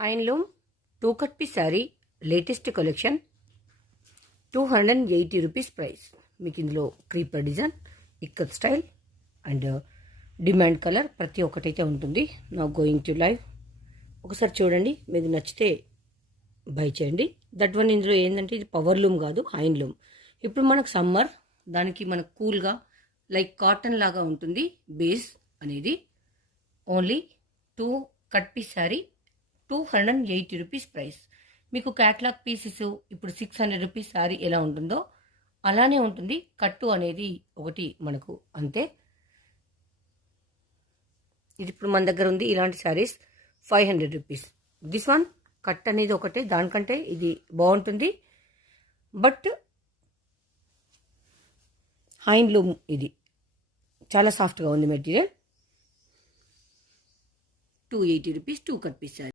Handloom 2 cut piece sari latest collection 280 rupees price. మీకు ఇందులో creeper design, ikat style and demand colour ప్రతి ఒక్కటైతే ఉంటుంది. నా గోయింగ్ టు లైవ్ ఒకసారి చూడండి, మీకు నచ్చితే బై చేయండి. దట్ వన్ ఇందులో ఏంటంటే ఇది పవర్ లూమ్ కాదు, హ్యాండ్లూమ్. ఇప్పుడు మనకు సమ్మర్, దానికి మనకు కూల్గా లైక్ కాటన్ లాగా ఉంటుంది బేస్ అనేది. Only 2 cut piece sari 280 rupees price. మీకు క్యాట్లాగ్ పీసెస్ ఇప్పుడు 600 రూపీస్ శారీ ఎలా ఉంటుందో అలానే ఉంటుంది. కట్టు అనేది ఒకటి మనకు అంతే. ఇది ఇప్పుడు మన దగ్గర ఉంది ఇలాంటి saris 500 rupees. This one cut అనేది ఒకటే, దానికంటే ఇది బాగుంటుంది. బట్ హ్యాండ్లూమ్ ఇది చాలా సాఫ్ట్గా ఉంది material. 280 rupees 2 cut piece sari.